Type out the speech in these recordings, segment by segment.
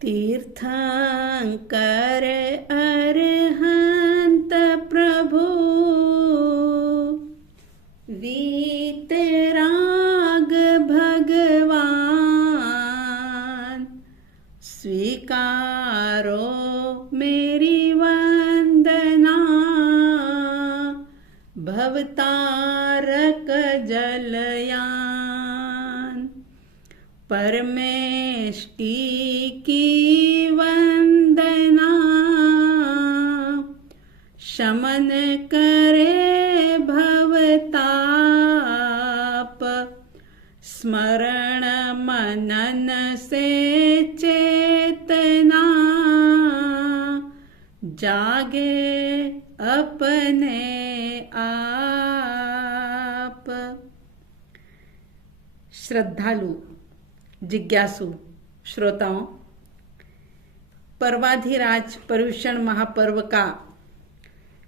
तीर्थंकर अरहंत प्रभु वीतराग भगवान, स्वीकारो मेरी वंदना, भवतारक जलयान। परमेष्टि की वंदना, शमन करे भवताप, स्मरण मनन से चेतना, जागे अपने आप। श्रद्धालु जिज्ञासु श्रोताओं, पर्वाधिराज पर्युषण महापर्व का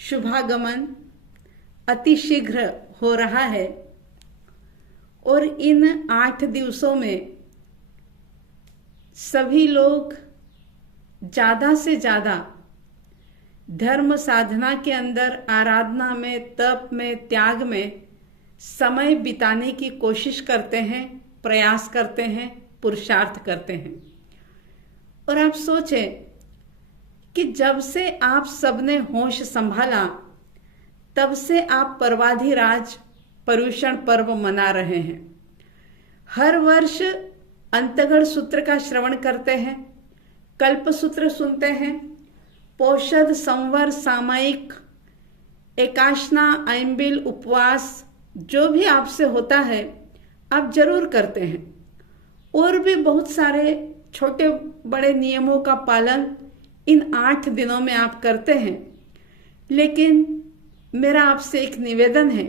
शुभागमन अतिशीघ्र हो रहा है और इन 8 दिवसों में सभी लोग ज़्यादा से ज़्यादा धर्म साधना के अंदर, आराधना में, तप में, त्याग में समय बिताने की कोशिश करते हैं, प्रयास करते हैं, पुरुषार्थ करते हैं। और आप सोचें कि जब से आप सबने होश संभाला तब से आप पर्वाधिराज पर्युषण पर्व मना रहे हैं। हर वर्ष अंतगढ़ सूत्र का श्रवण करते हैं, कल्प सूत्र सुनते हैं, पोषद संवर सामायिक, एकाशना, ऐम्बिल, उपवास जो भी आपसे होता है आप जरूर करते हैं। और भी बहुत सारे छोटे बड़े नियमों का पालन इन 8 दिनों में आप करते हैं। लेकिन मेरा आपसे एक निवेदन है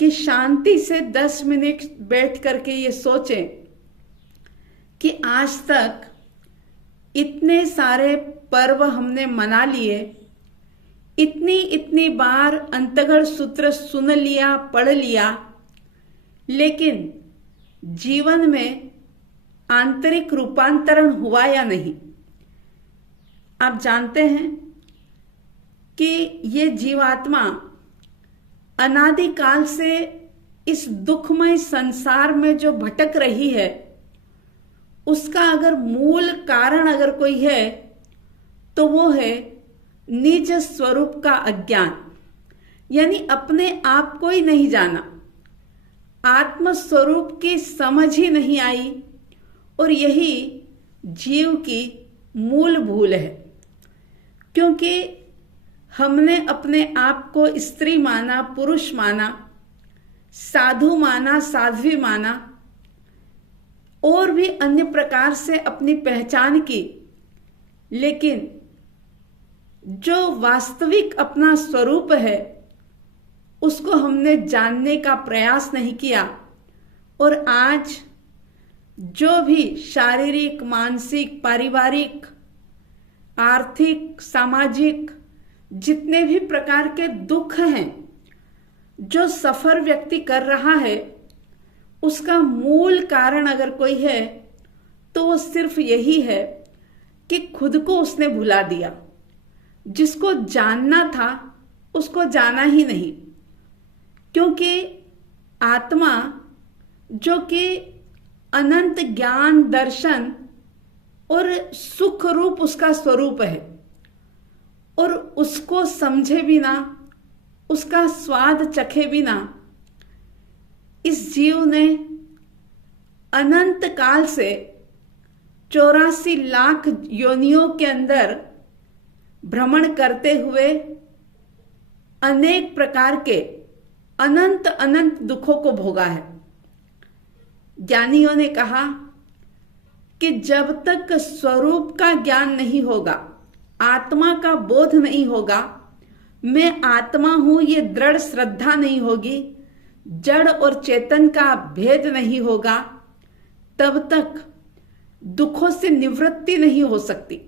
कि शांति से 10 मिनट बैठ करके ये सोचें कि आज तक इतने सारे पर्व हमने मना लिए, इतनी बार अंतगढ़ सूत्र सुन लिया, पढ़ लिया, लेकिन जीवन में आंतरिक रूपांतरण हुआ या नहीं। आप जानते हैं कि ये जीवात्मा अनादिकाल से इस दुखमय संसार में जो भटक रही है, उसका अगर मूल कारण अगर कोई है तो वो है निज स्वरूप का अज्ञान, यानी अपने आप को ही नहीं जाना, आत्म स्वरूप की समझ ही नहीं आई। और यही जीव की मूल भूल है, क्योंकि हमने अपने आप को स्त्री माना, पुरुष माना, साधु माना, साध्वी माना और भी अन्य प्रकार से अपनी पहचान की। लेकिन जो वास्तविक अपना स्वरूप है उसको हमने जानने का प्रयास नहीं किया। और आज जो भी शारीरिक, मानसिक, पारिवारिक, आर्थिक, सामाजिक जितने भी प्रकार के दुख हैं जो सफर व्यक्ति कर रहा है, उसका मूल कारण अगर कोई है तो वो सिर्फ यही है कि खुद को उसने भुला दिया। जिसको जानना था उसको जाना ही नहीं, क्योंकि आत्मा जो कि अनंत ज्ञान, दर्शन और सुख रूप उसका स्वरूप है, और उसको समझे बिना, उसका स्वाद चखे बिना इस जीव ने अनंत काल से 84 लाख योनियों के अंदर भ्रमण करते हुए अनेक प्रकार के अनंत दुखों को भोगा है। ज्ञानियों ने कहा कि जब तक स्वरूप का ज्ञान नहीं होगा, आत्मा का बोध नहीं होगा, मैं आत्मा हूं ये दृढ़ श्रद्धा नहीं होगी, जड़ और चेतन का भेद नहीं होगा, तब तक दुखों से निवृत्ति नहीं हो सकती,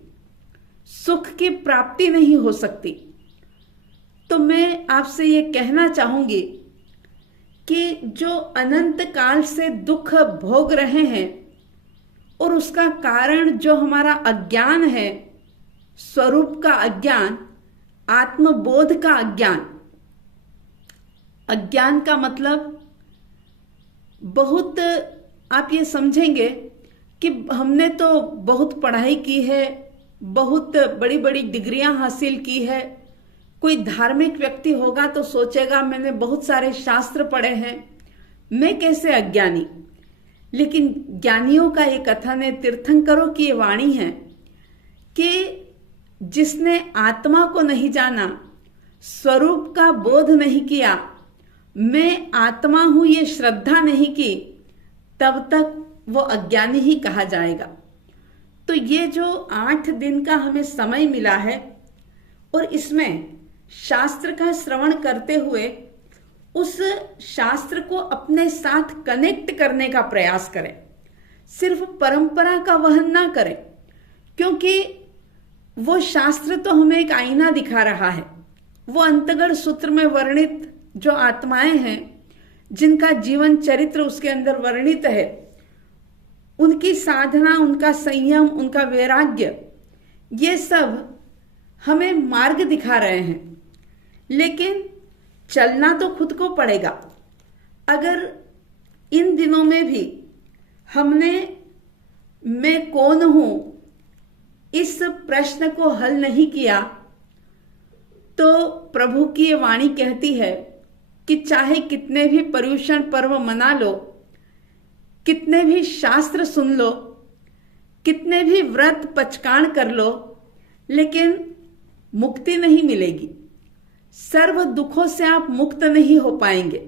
सुख की प्राप्ति नहीं हो सकती। तो मैं आपसे ये कहना चाहूंगी कि जो अनंत काल से दुख भोग रहे हैं और उसका कारण जो हमारा अज्ञान है, स्वरूप का अज्ञान, आत्मबोध का अज्ञान। अज्ञान का मतलब बहुत, आप ये समझेंगे कि हमने तो बहुत पढ़ाई की है, बहुत बड़ी बड़ी डिग्रियां हासिल की है। कोई धार्मिक व्यक्ति होगा तो सोचेगा मैंने बहुत सारे शास्त्र पढ़े हैं, मैं कैसे अज्ञानी। लेकिन ज्ञानियों का ये कथन है, तीर्थंकरों की ये वाणी है कि जिसने आत्मा को नहीं जाना, स्वरूप का बोध नहीं किया, मैं आत्मा हूं ये श्रद्धा नहीं की, तब तक वो अज्ञानी ही कहा जाएगा। तो ये जो 8 दिन का हमें समय मिला है और इसमें शास्त्र का श्रवण करते हुए उस शास्त्र को अपने साथ कनेक्ट करने का प्रयास करें, सिर्फ परंपरा का वहन ना करें, क्योंकि वो शास्त्र तो हमें एक आईना दिखा रहा है। वो अंतगढ़ सूत्र में वर्णित जो आत्माएं हैं, जिनका जीवन चरित्र उसके अंदर वर्णित है, उनकी साधना, उनका संयम, उनका वैराग्य, ये सब हमें मार्ग दिखा रहे हैं। लेकिन चलना तो खुद को पड़ेगा। अगर इन दिनों में भी हमने मैं कौन हूं इस प्रश्न को हल नहीं किया, तो प्रभु की ये वाणी कहती है कि चाहे कितने भी पर्युषण पर्व मना लो, कितने भी शास्त्र सुन लो, कितने भी व्रत पचकाण कर लो, लेकिन मुक्ति नहीं मिलेगी। सर्व दुखों से आप मुक्त नहीं हो पाएंगे।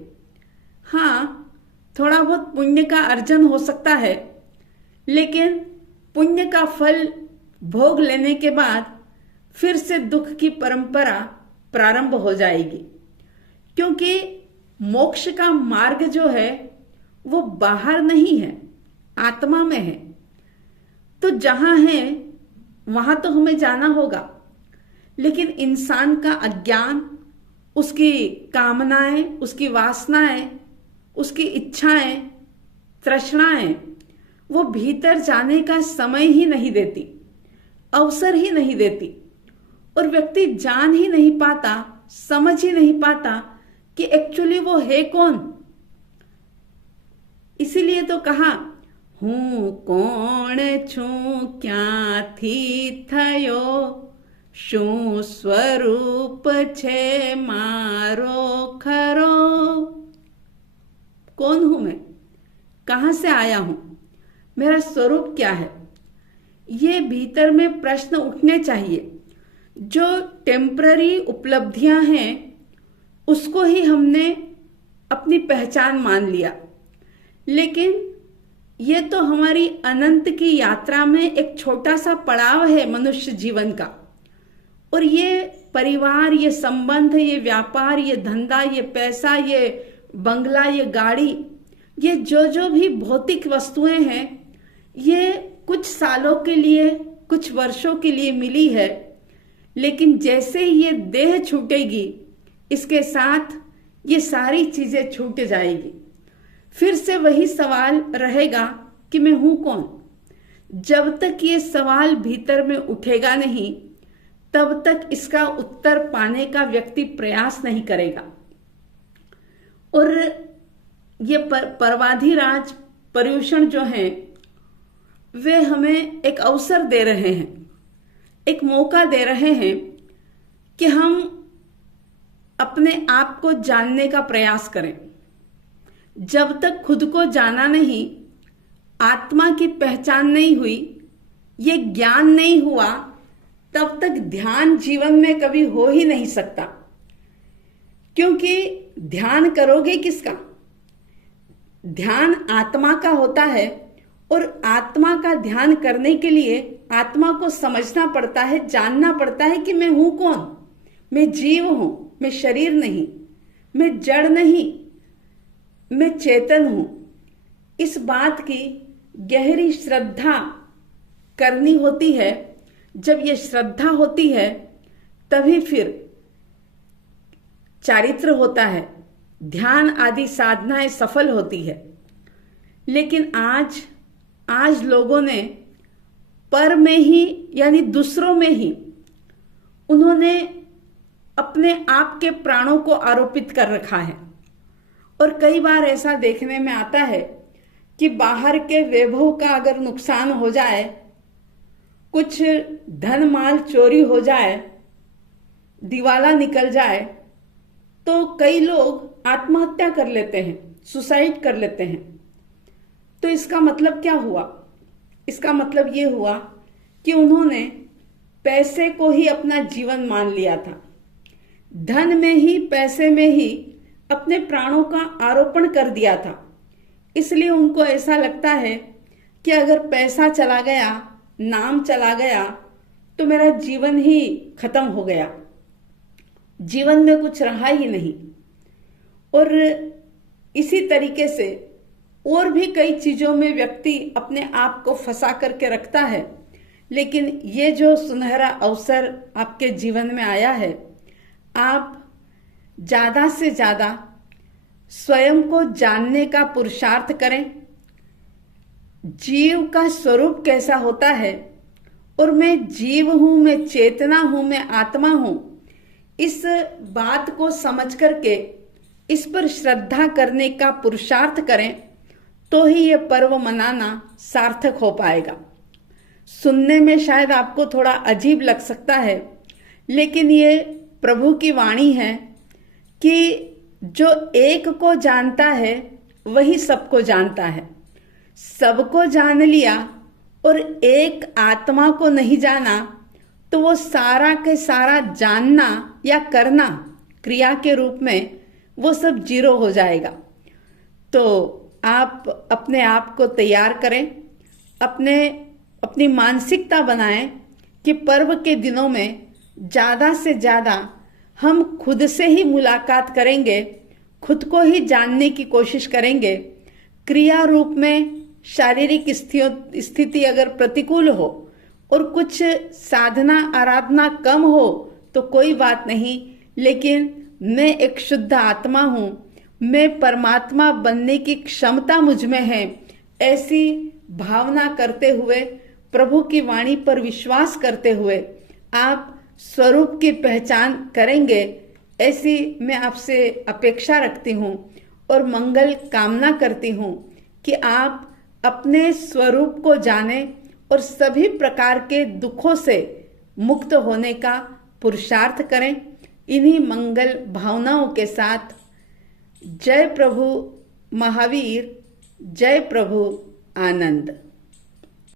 हाँ, थोड़ा बहुत पुण्य का अर्जन हो सकता है, लेकिन पुण्य का फल भोग लेने के बाद फिर से दुख की परंपरा प्रारंभ हो जाएगी, क्योंकि मोक्ष का मार्ग जो है वो बाहर नहीं है, आत्मा में है। तो जहां है वहां तो हमें जाना होगा, लेकिन इंसान का अज्ञान, उसकी कामनाएं, उसकी वासनाएं, उसकी इच्छाएं, तृष्णाएं, वो भीतर जाने का समय ही नहीं देती, अवसर ही नहीं देती, और व्यक्ति जान ही नहीं पाता, समझ ही नहीं पाता कि एक्चुअली वो है कौन। इसीलिए तो कहा, हूं कौन छू क्या थी थयो, शू स्वरूप छे मारो खरो। कौन हूं मैं, कहां से आया हूं, मेरा स्वरूप क्या है, ये भीतर में प्रश्न उठने चाहिए। जो टेम्पररी उपलब्धियां हैं उसको ही हमने अपनी पहचान मान लिया, लेकिन ये तो हमारी अनंत की यात्रा में एक छोटा सा पड़ाव है मनुष्य जीवन का। और ये परिवार, ये संबंध, ये व्यापार, ये धंधा, ये पैसा, ये बंगला, ये गाड़ी, ये जो भी भौतिक वस्तुएं हैं, ये कुछ सालों के लिए, कुछ वर्षों के लिए मिली है, लेकिन जैसे ही ये देह छूटेगी, इसके साथ ये सारी चीजें छूट जाएगी। फिर से वही सवाल रहेगा कि मैं हूं कौन। जब तक ये सवाल भीतर में उठेगा नहीं, तब तक इसका उत्तर पाने का व्यक्ति प्रयास नहीं करेगा। और ये परवाधिराज पर्युषण जो हैं, वे हमें एक अवसर दे रहे हैं, एक मौका दे रहे हैं कि हम अपने आप को जानने का प्रयास करें। जब तक खुद को जाना नहीं, आत्मा की पहचान नहीं हुई, ये ज्ञान नहीं हुआ, तब तक ध्यान जीवन में कभी हो ही नहीं सकता। क्योंकि ध्यान करोगे किसका? ध्यान आत्मा का होता है, और आत्मा का ध्यान करने के लिए आत्मा को समझना पड़ता है, जानना पड़ता है कि मैं हूं कौन। मैं जीव हूं, मैं शरीर नहीं, मैं जड़ नहीं, मैं चेतन हूं। इस बात की गहरी श्रद्धा करनी होती है। जब ये श्रद्धा होती है तभी फिर चारित्र होता है, ध्यान आदि साधनाएं सफल होती है। लेकिन आज आज लोगों ने पर में ही यानी दूसरों में ही उन्होंने अपने आप के प्राणों को आरोपित कर रखा है। और कई बार ऐसा देखने में आता है कि बाहर के वैभव का अगर नुकसान हो जाए, कुछ धन माल चोरी हो जाए, दिवाला निकल जाए, तो कई लोग आत्महत्या कर लेते हैं, सुसाइड कर लेते हैं। तो इसका मतलब क्या हुआ? इसका मतलब ये हुआ कि उन्होंने पैसे को ही अपना जीवन मान लिया था, धन में ही, पैसे में ही अपने प्राणों का आरोपण कर दिया था। इसलिए उनको ऐसा लगता है कि अगर पैसा चला गया, नाम चला गया, तो मेरा जीवन ही खत्म हो गया, जीवन में कुछ रहा ही नहीं। और इसी तरीके से और भी कई चीजों में व्यक्ति अपने आप को फंसा करके रखता है। लेकिन ये जो सुनहरा अवसर आपके जीवन में आया है, आप ज्यादा से ज्यादा स्वयं को जानने का पुरुषार्थ करें। जीव का स्वरूप कैसा होता है, और मैं जीव हूं, मैं चेतना हूं, मैं आत्मा हूं, इस बात को समझ करके इस पर श्रद्धा करने का पुरुषार्थ करें, तो ही ये पर्व मनाना सार्थक हो पाएगा। सुनने में शायद आपको थोड़ा अजीब लग सकता है, लेकिन ये प्रभु की वाणी है कि जो एक को जानता है वही सबको जानता है। सबको जान लिया और एक आत्मा को नहीं जाना, तो वो सारा के सारा जानना या करना क्रिया के रूप में वो सब जीरो हो जाएगा। तो आप अपने आप को तैयार करें, अपनी मानसिकता बनाएं कि पर्व के दिनों में ज्यादा से ज्यादा हम खुद से ही मुलाकात करेंगे, खुद को ही जानने की कोशिश करेंगे। क्रिया रूप में शारीरिक स्थिति अगर प्रतिकूल हो और कुछ साधना आराधना कम हो तो कोई बात नहीं, लेकिन मैं एक शुद्ध आत्मा हूं, मैं परमात्मा बनने की क्षमता मुझ में है, ऐसी भावना करते हुए, प्रभु की वाणी पर विश्वास करते हुए आप स्वरूप की पहचान करेंगे, ऐसी मैं आपसे अपेक्षा रखती हूँ और मंगल कामना करती हूँ कि आप अपने स्वरूप को जानें और सभी प्रकार के दुखों से मुक्त होने का पुरुषार्थ करें। इन्हीं मंगल भावनाओं के साथ जय प्रभु महावीर, जय प्रभु आनंद।